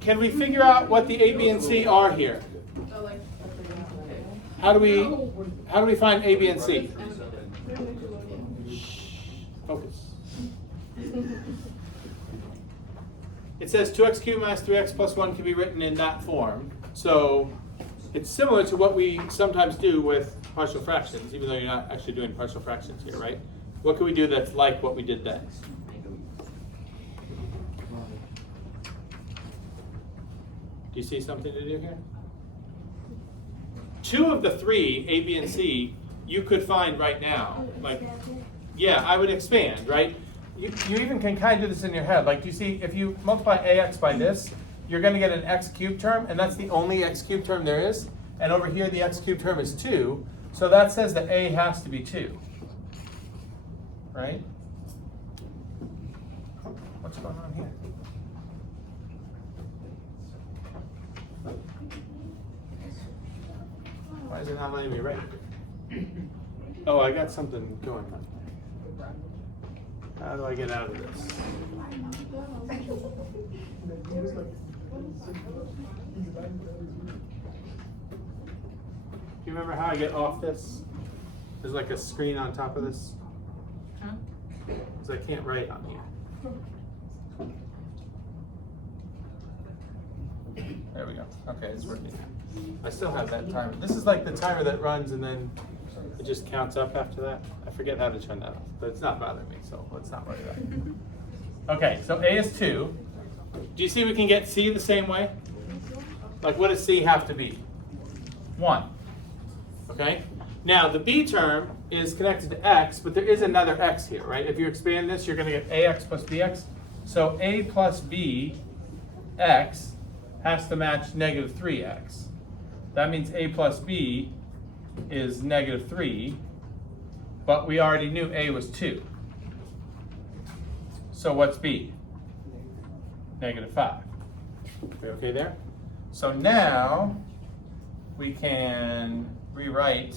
Can we figure out what the A, B, and C are here? How do we find A, B, and C? Shh, focus. It says 2x cubed minus 3x plus 1 can be written in that form. So it's similar to what we sometimes do with partial fractions, even though you're not actually doing partial fractions here, right? What can we do that's like what we did then? Do you see something to do here? Two of the three, A, B, and C, you could find right now. Like, yeah, I would expand, right? You even can kind of do this in your head. Like, you see, if you multiply ax by this, you're going to get an x cubed term, and that's the only x cubed term there is. And over here, the x cubed term is 2. So that says that a has to be 2. Right? What's going on here? Why is it not letting me write? Oh, I got something going on. How do I get out of this? Do you remember how I get off this? There's like a screen on top of this. Huh? Because I can't write on here. There we go. Okay, it's working. I still have that timer. This is like the timer that runs and then it just counts up after that. I forget how to turn that off, but it's not bothering me, so let's not worry about it. Okay, so A is 2. Do you see we can get C the same way? Like, what does C have to be? 1. Okay? Now, the B term is connected to x, but there is another x here, right? If you expand this, you're going to get ax plus bx. So A plus B x has to match negative 3x. That means A plus B is negative 3, but we already knew A was 2. So what's B? Negative 5. We okay there? So now we can rewrite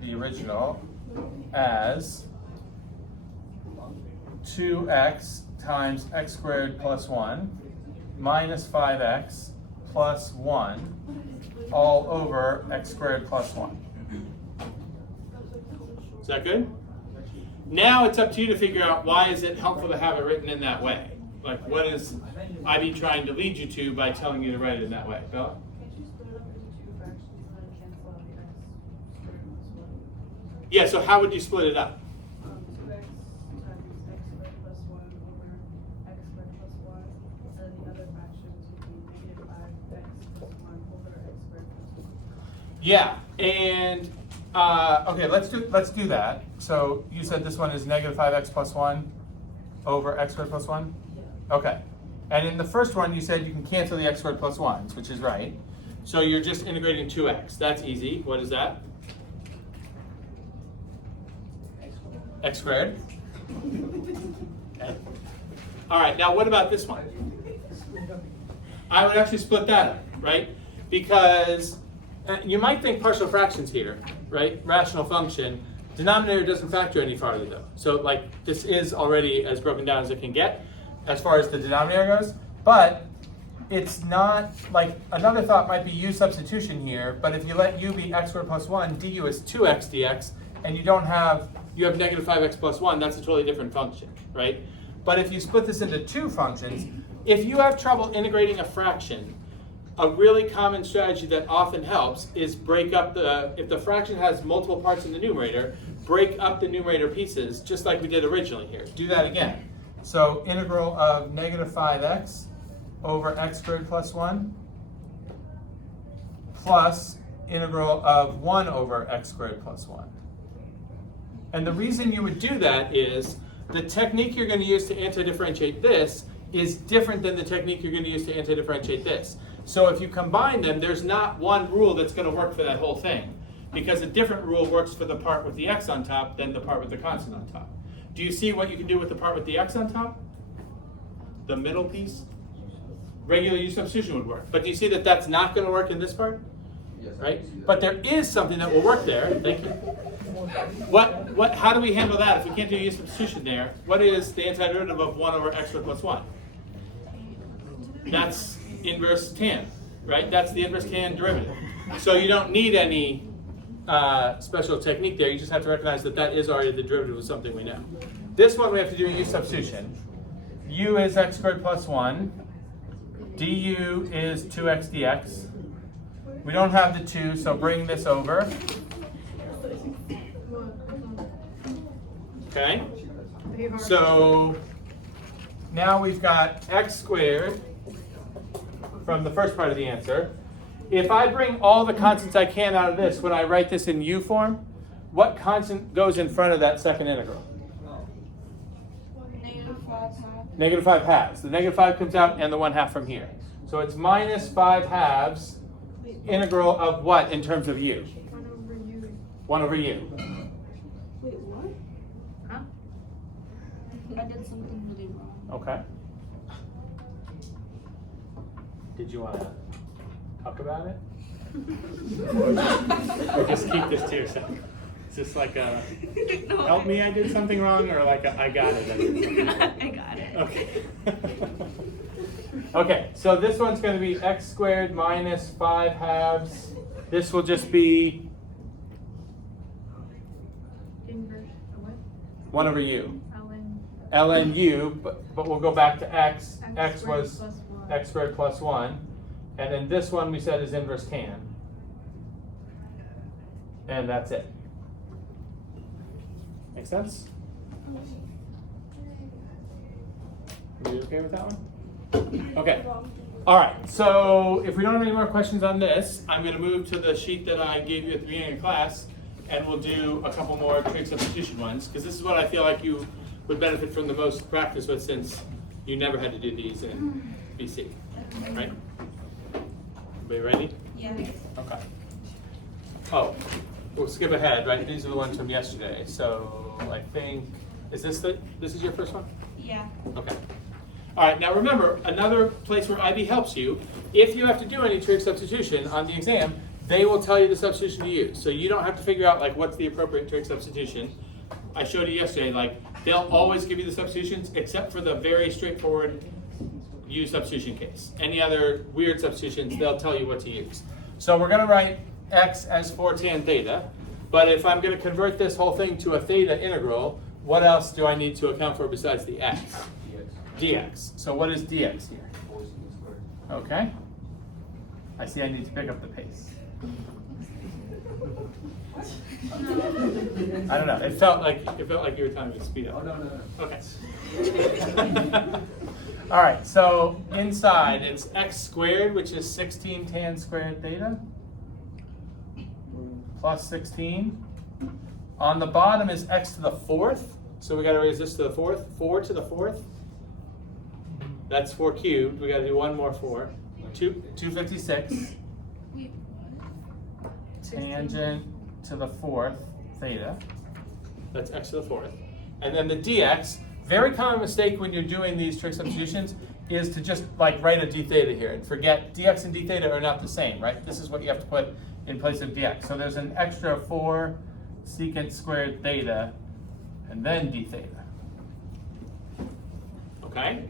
the original as 2x times x squared plus 1 minus 5x plus 1 all over x squared plus 1. Is that good? Now it's up to you to figure out why is it helpful to have it written in that way. Like, what is IB trying to lead you to by telling you to write it in that way? Bella? Yeah, so how would you split it up? 2x times x squared plus 1 over x squared plus 1, and then the other fractions would be negative 5x plus 1 over x squared plus 1. Yeah, and okay, let's do that. So you said this one is negative 5x plus 1 over x squared plus 1? Yeah. Okay. And in the first one, you said you can cancel the x squared plus 1s, which is right. So you're just integrating 2x. That's easy. What is that? X squared. Okay. All right, now what about this one? I would actually split that up, right? Because you might think partial fractions here, right? Rational function. Denominator doesn't factor any farther though. So like this is already as broken down as it can get as far as the denominator goes. But it's not like, another thought might be u substitution here, but if you let u be x squared plus 1, du is 2x dx, and you have negative 5x plus 1, that's a totally different function, right? But if you split this into two functions, if you have trouble integrating a fraction, a really common strategy that often helps is break up if the fraction has multiple parts in the numerator, break up the numerator pieces, just like we did originally here. Do that again. So integral of negative 5x over x squared plus 1 plus integral of 1 over x squared plus 1. And the reason you would do that is the technique you're going to use to anti-differentiate this is different than the technique you're going to use to anti-differentiate this. So if you combine them, there's not one rule that's going to work for that whole thing, because a different rule works for the part with the x on top than the part with the constant on top. Do you see what you can do with the part with the x on top? The middle piece? Regular u substitution would work. But do you see that that's not going to work in this part? Yes, Right? But there is something that will work there. Thank you. How do we handle that if we can't do u substitution there? What is the antiderivative of 1 over x squared plus 1? That's inverse tan, right? That's the inverse tan derivative. So you don't need any special technique there. You just have to recognize that that is already the derivative of something we know. This one we have to do a u substitution. U is x squared plus 1. Du is 2x dx. We don't have the 2, so bring this over. Okay? So now we've got x squared from the first part of the answer. If I bring all the constants I can out of this, when I write this in u form, what constant goes in front of that second integral? Negative 5 halves. The negative 5 comes out and the 1/2 from here. So it's minus 5 halves integral of what in terms of u? 1 over u. Wait, what? Huh? I did something really wrong. Okay. Did you want to talk about it? Or just keep this to yourself? Is this like a help me, I did something wrong, or like a I got it? I did something wrong? I got it. Okay. Okay, so this one's going to be x squared minus 5 halves. This will just be Inverse, what? 1 over u. Ln. ln u, but we'll go back to x. X squared was plus 1. x squared plus 1. And then this one we said is inverse tan. And that's it. Make sense? Are you okay with that one? Okay. All right. So if we don't have any more questions on this, I'm going to move to the sheet that I gave you at the beginning of class, and we'll do a couple more trig substitution ones, because this is what I feel like you would benefit from the most practice with, since you never had to do these in BC. Right? Everybody ready? Yeah. Okay. Oh, we'll skip ahead, right? These are the ones from yesterday. So I think, is this your first one? Yeah. Okay. All right, now remember, another place where IB helps you, if you have to do any trig substitution on the exam, they will tell you the substitution to use. So you don't have to figure out like what's the appropriate trig substitution. I showed you yesterday, like they'll always give you the substitutions except for the very straightforward u substitution case. Any other weird substitutions, they'll tell you what to use. So we're going to write x as 4 tan theta, but if I'm going to convert this whole thing to a theta integral, what else do I need to account for besides the x? Dx. So what is dx here? Okay. I see I need to pick up the pace. I don't know. It felt like you were telling me to speed up. Oh, no. Okay. All right. So inside it's x squared, which is 16 tan squared theta, plus 16. On the bottom is x to the 4th. So we got to raise this to the 4th. 4 to the 4th. That's 4 cubed. We got to do one more 4. 256. Wait, what? Tangent to the 4th theta. That's x to the 4th. And then the dx, very common mistake when you're doing these trig substitutions is to just like write a d theta here and forget dx and d theta are not the same, right? This is what you have to put in place of dx. So there's an extra 4 secant squared theta and then d theta. Okay?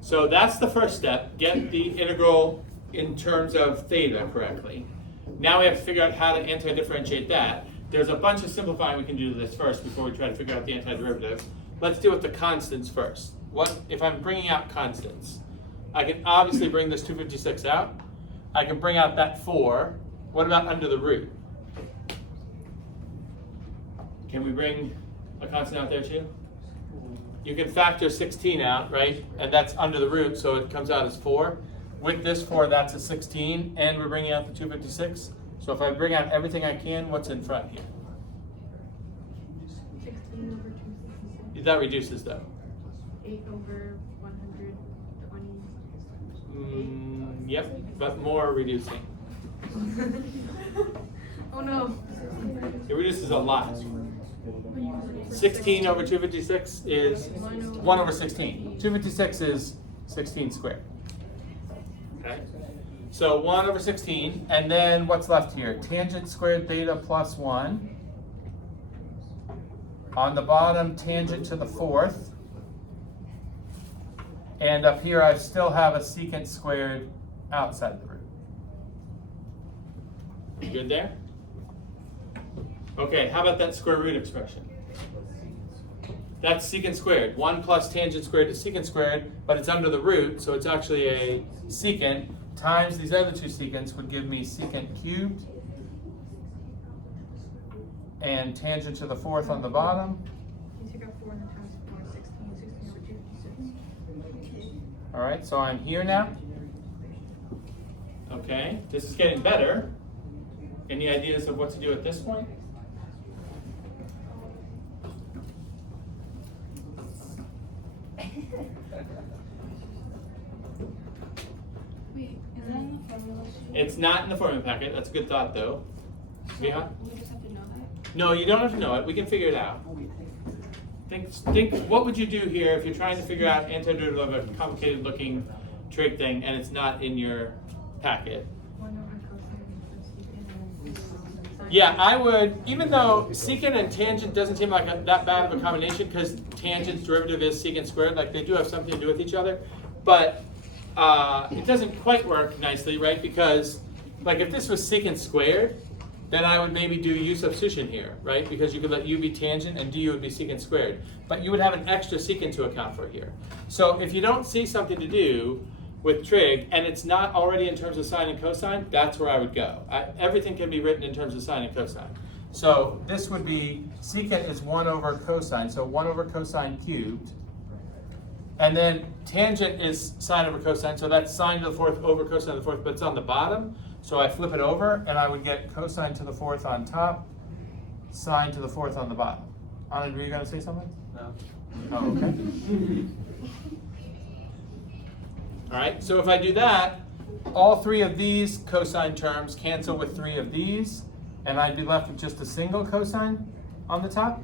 So that's the first step. Get the integral in terms of theta correctly. Now we have to figure out how to anti-differentiate that. There's a bunch of simplifying we can do to this first before we try to figure out the antiderivative. Let's deal with the constants first. What if I'm bringing out constants? I can obviously bring this 256 out. I can bring out that 4. What about under the root? Can we bring a constant out there too? You can factor 16 out, right? And that's under the root, so it comes out as 4. With this 4, that's a 16, and we're bringing out the 256. So if I bring out everything I can, what's in front here? 16 over 256. That reduces though. 8 over 120. Yep, but more reducing. Oh no. It reduces a lot. 16 over 256 is 1 over 16. 256 is 16 squared. Okay. So 1 over 16, and then what's left here? Tangent squared theta plus 1. On the bottom, tangent to the 4th. And up here, I still have a secant squared outside the root. You good there? Okay, how about that square root expression? That's secant squared. 1 plus tangent squared is secant squared, but it's under the root, so it's actually a secant times these other two secants would give me secant cubed and tangent to the fourth on the bottom. You take out 4 and then times 4 is 16. 16 over 2 is 6. All right, so I'm here now. Okay, this is getting better. Any ideas of what to do at this point? Wait, is that in the formula sheet? It's not in the formula packet. That's a good thought, though. Yeah. We just have to know that? No, you don't have to know it. We can figure it out. Think. What would you do here if you're trying to figure out antiderivative of a complicated-looking trig thing and it's not in your packet? 1 over cosine plus secant and Yeah, I would, even though secant and tangent doesn't seem like that bad of a combination because tangent's derivative is secant squared, like they do have something to do with each other, but it doesn't quite work nicely, right? Because like if this was secant squared, then I would maybe do u substitution here, right? Because you could let u be tangent and du would be secant squared, but you would have an extra secant to account for here. So if you don't see something to do with trig, and it's not already in terms of sine and cosine, that's where I would go. Everything can be written in terms of sine and cosine. So this would be, secant is 1 over cosine, so 1 over cosine cubed. And then tangent is sine over cosine, so that's sine to the fourth over cosine to the fourth, but it's on the bottom. So I flip it over, and I would get cosine to the fourth on top, sine to the fourth on the bottom. Anand, were you going to say something? No. Oh, okay. All right, so if I do that, all 3 of these cosine terms cancel with 3 of these, and I'd be left with just a single cosine on the top.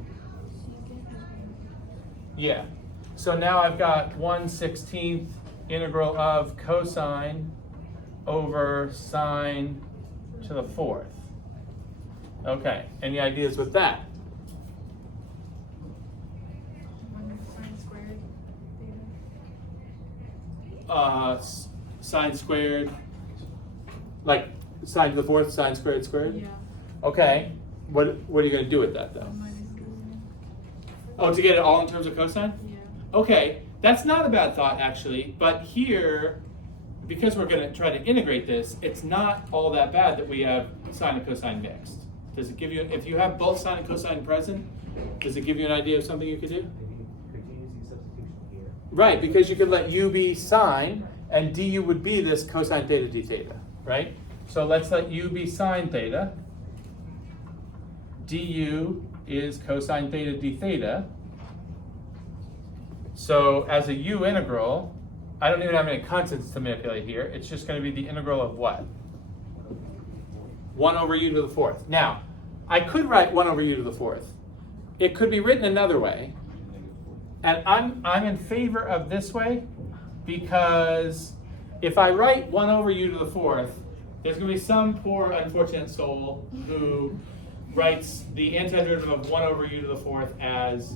Yeah. So now I've got 1/16 integral of cosine over sine to the fourth. Okay, any ideas with that? 1 sine squared theta. Sine squared, like sine to the fourth, sine squared squared? Yeah. Okay, what are you going to do with that though? 1 minus cosine. Oh, to get it all in terms of cosine? Yeah. Okay, that's not a bad thought actually, but here, because we're going to try to integrate this, it's not all that bad that we have sine and cosine mixed. Does it give you, if you have both sine and cosine present, does it give you an idea of something you could do? Could you use the substitution here? Right, because you could let u be sine, and du would be this cosine theta d theta, right? So let's let u be sine theta. Du is cosine theta d theta. So as a u integral, I don't even have any constants to manipulate here. It's just going to be the integral of what? 1 over u to the fourth. Now, I could write 1 over u to the fourth. It could be written another way. And I'm in favor of this way because if I write 1 over u to the fourth, there's going to be some poor unfortunate soul who writes the antiderivative of 1 over u to the fourth as,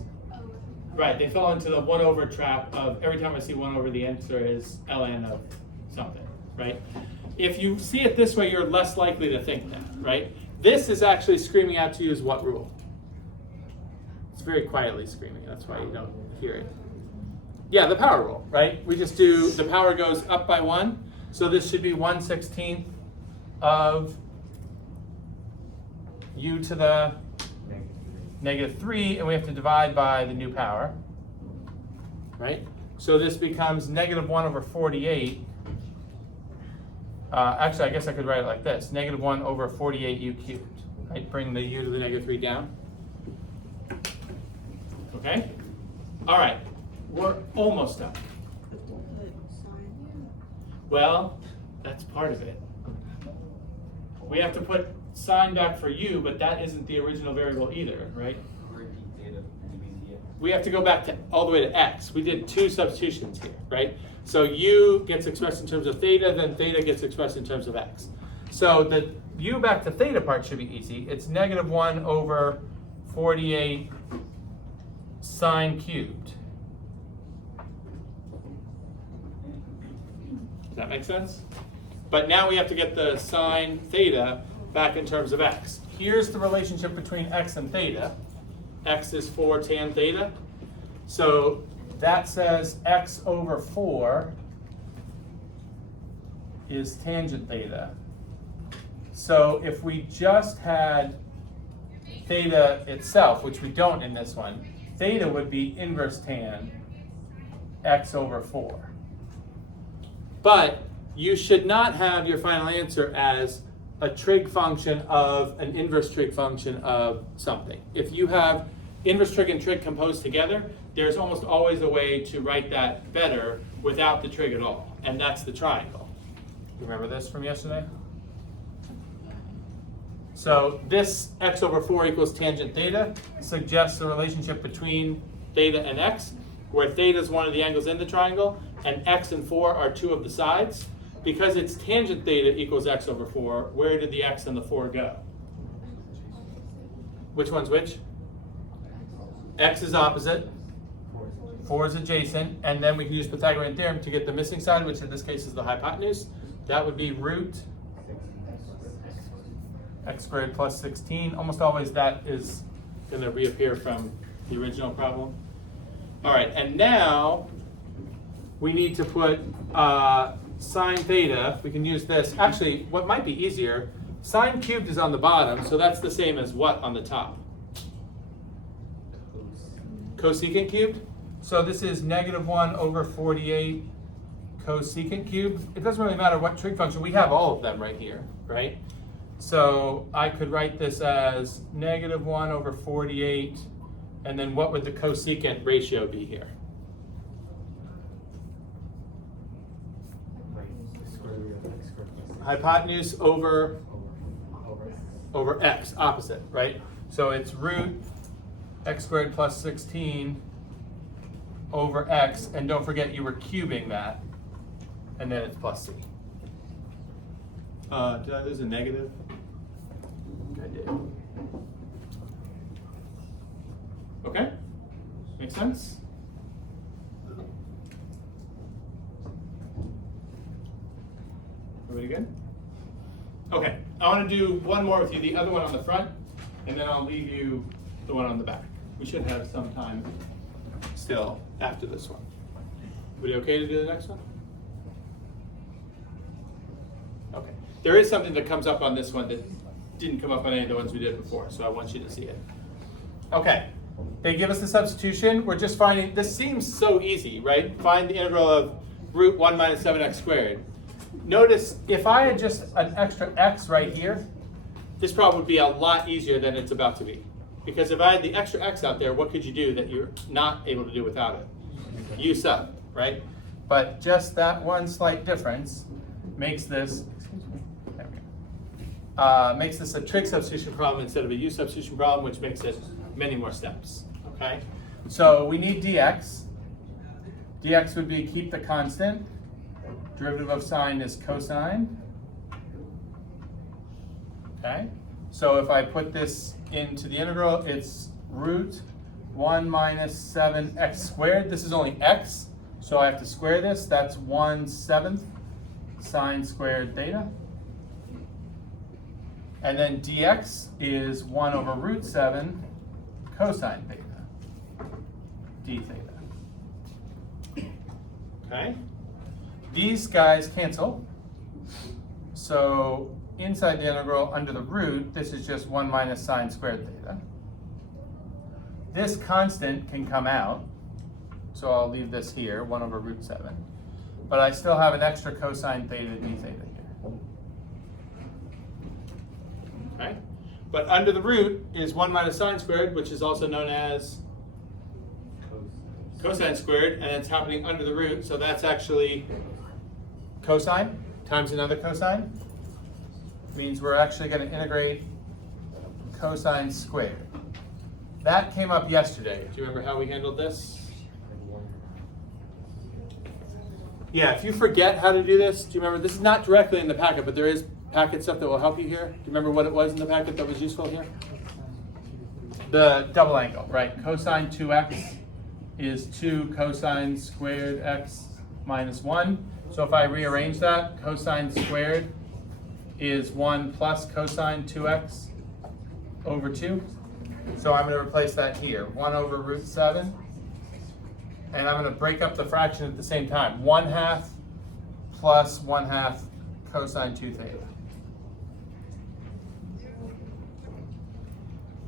right, they fell into the 1 over trap of every time I see 1 over, the answer is ln of something, right? If you see it this way, you're less likely to think that, right? This is actually screaming out to you as what rule? It's very quietly screaming, that's why you don't hear it. Yeah, the power rule, right? We just do, the power goes up by 1, so this should be 1/16 of u to the -3, and we have to divide by the new power, right? So this becomes -1 over 48. Actually, I guess I could write it like this, -1 over 48 u cubed, right? Bring the u to the -3 down. Okay? All right, we're almost done. Well, that's part of it. We have to put sine back for u, but that isn't the original variable either, right? We have to go back to all the way to x. We did 2 substitutions here, right? So u gets expressed in terms of theta, then theta gets expressed in terms of x. So the u back to theta part should be easy. It's -1 over 48 sine cubed. Does that make sense? But now we have to get the sine theta back in terms of x. Here's the relationship between x and theta. X is 4 tan theta. So that says x over 4 is tangent theta. So if we just had theta itself, which we don't in this one, theta would be inverse tan x over 4. But you should not have your final answer as a trig function of an inverse trig function of something. If you have inverse trig and trig composed together, there's almost always a way to write that better without the trig at all, and that's the triangle. Remember this from yesterday? So this x over 4 equals tangent theta suggests the relationship between theta and x, where theta is one of the angles in the triangle, and x and 4 are two of the sides. Because it's tangent theta equals x over 4, where did the x and the 4 go? Which one's which? X is opposite, 4 is adjacent, and then we can use Pythagorean theorem to get the missing side, which in this case is the hypotenuse. That would be root x squared plus 16. Almost always that is going to reappear from the original problem. All right, and now we need to put sine theta. We can use this. Actually, what might be easier, sine cubed is on the bottom, so that's the same as what on the top? Cosecant cubed. So this is -1 over 48 cosecant cubed. It doesn't really matter what trig function. We have all of them right here, right? So I could write this as -1 over 48, and then what would the cosecant ratio be here? Hypotenuse over x, opposite, right? So it's root x squared plus 16 over x, and don't forget you were cubing that, and then it's plus c. Did I lose a negative? I did. Okay, makes sense? Everybody good? Okay, I want to do one more with you, the other one on the front, and then I'll leave you the one on the back. We should have some time still after this one. Everybody okay to do the next one? Okay. There is something that comes up on this one that didn't come up on any of the ones we did before, so I want you to see it. Okay, they give us the substitution. We're just finding, this seems so easy, right? Find the integral of root 1 minus 7x squared. Notice, if I had just an extra x right here, this problem would be a lot easier than it's about to be. Because if I had the extra x out there, what could you do that you're not able to do without it? U sub, right? But just that one slight difference makes this, makes this a trig substitution problem instead of a u substitution problem, which makes it many more steps, okay? So we need dx. Dx would be keep the constant. Derivative of sine is cosine. Okay, so if I put this into the integral, it's root 1 minus 7x squared. This is only x, so I have to square this. That's 1/7 sine squared theta. And then dx is 1 over root 7 cosine theta, d theta. Okay, these guys cancel. So inside the integral under the root, this is just 1 minus sine squared theta. This constant can come out, so I'll leave this here, 1 over root 7. But I still have an extra cosine theta d theta here. Okay? But under the root is 1 minus sine squared, which is also known as cosine squared, and it's happening under the root, so that's actually cosine times another cosine. Means we're actually going to integrate cosine squared. That came up yesterday. Do you remember how we handled this? Yeah, if you forget how to do this, do you remember, this is not directly in the packet, but there is packet stuff that will help you here. Do you remember what it was in the packet that was useful here? The double angle, right? Cosine 2x is 2 cosine squared x minus 1. So if I rearrange that, cosine squared is 1 plus cosine 2x over 2. So I'm going to replace that here, 1 over root 7. And I'm going to break up the fraction at the same time. 1/2 plus 1/2 cosine 2 theta.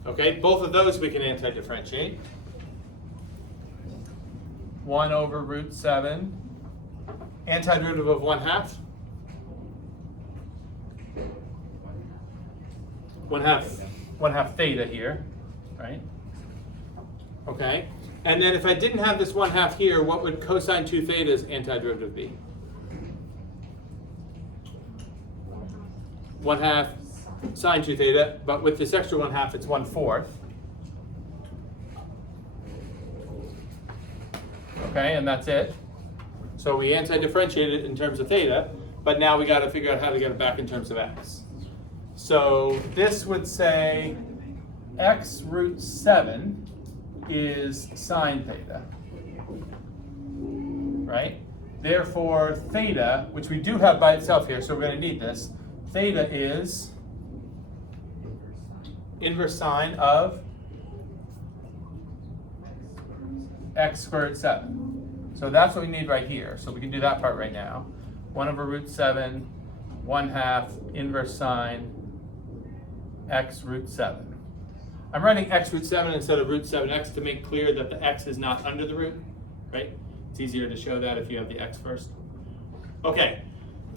Okay, both of those we can anti-differentiate. 1 over root 7. Antiderivative of 1/2. 1/2 theta here, right? Okay, and then if I didn't have this 1/2 here, what would cosine 2 theta's antiderivative be? 1/2 sine 2 theta, but with this extra 1/2, it's 1/4. Okay, and that's it. So we anti-differentiate it in terms of theta, but now we got to figure out how to get it back in terms of x. So this would say x root 7 is sine theta, right? Therefore, theta, which we do have by itself here, so we're going to need this, theta is inverse sine of x squared 7. So that's what we need right here. So we can do that part right now. 1 over root 7, 1/2 inverse sine x root 7. I'm writing x root 7 instead of root 7x to make clear that the x is not under the root, right? It's easier to show that if you have the x first. Okay,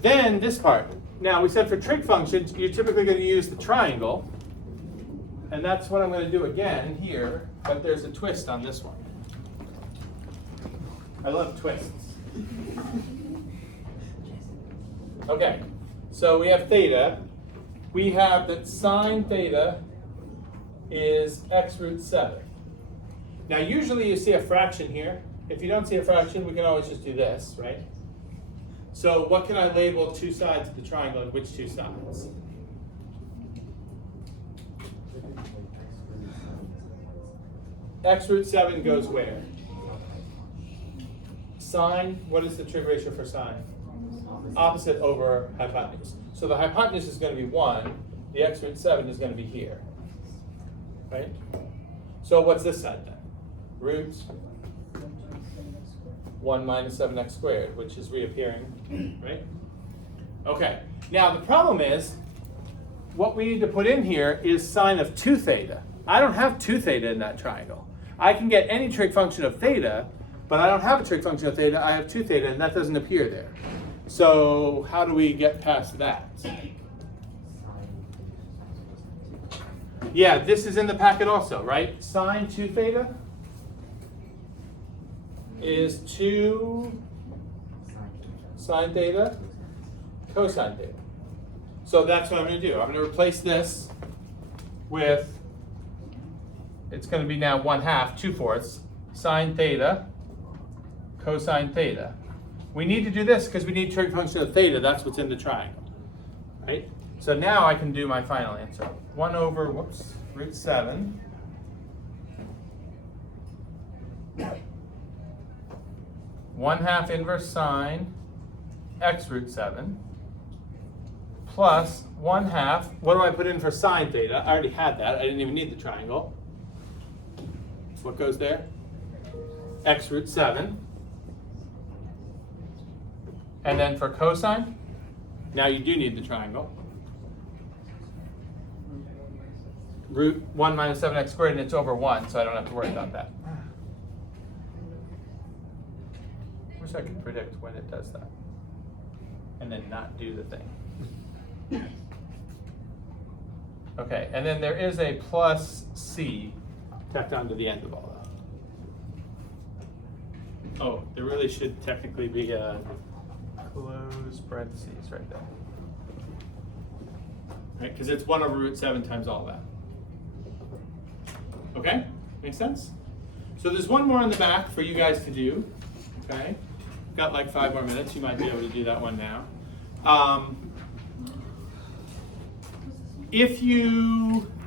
then this part. Now we said for trig functions, you're typically going to use the triangle. And that's what I'm going to do again here, but there's a twist on this one. I love twists. Okay, so we have theta. We have that sine theta is x root 7. Now usually you see a fraction here. If you don't see a fraction, we can always just do this, right? So what can I label two sides of the triangle and which two sides? X root 7 goes where? Sine, what is the trig ratio for sine? Opposite over hypotenuse. So the hypotenuse is going to be 1. The x root 7 is going to be here. Right? So what's this side then? Root 1 minus 7x squared, which is reappearing, right? Okay. Now the problem is, what we need to put in here is sine of 2 theta. I don't have 2 theta in that triangle. I can get any trig function of theta, but I don't have a trig function of theta. I have 2 theta, and that doesn't appear there. So how do we get past that? Yeah, this is in the packet also, right? Sine 2 theta is 2 sine theta cosine theta. So that's what I'm going to do. I'm going to replace this with, it's going to be now 1/2, 2/4 sine theta cosine theta. We need to do this because we need trig function of theta. That's what's in the triangle, right? So now I can do my final answer. 1 over, root 7. One half inverse sine x root 7 plus 1/2. What do I put in for sine theta? I already had that. I didn't even need the triangle. What goes there? X root 7. And then for cosine, now you do need the triangle. Root 1 minus 7x squared, and it's over 1, so I don't have to worry about that. Wish I could predict when it does that. And then not do the thing. Okay, and then there is a plus c tacked onto the end of all that. Oh, there really should technically be a close parentheses right there. Right, because it's 1 over root 7 times all that. Okay, makes sense? So there's one more in the back for you guys to do. Okay, got like 5 more minutes. You might be able to do that one now. If you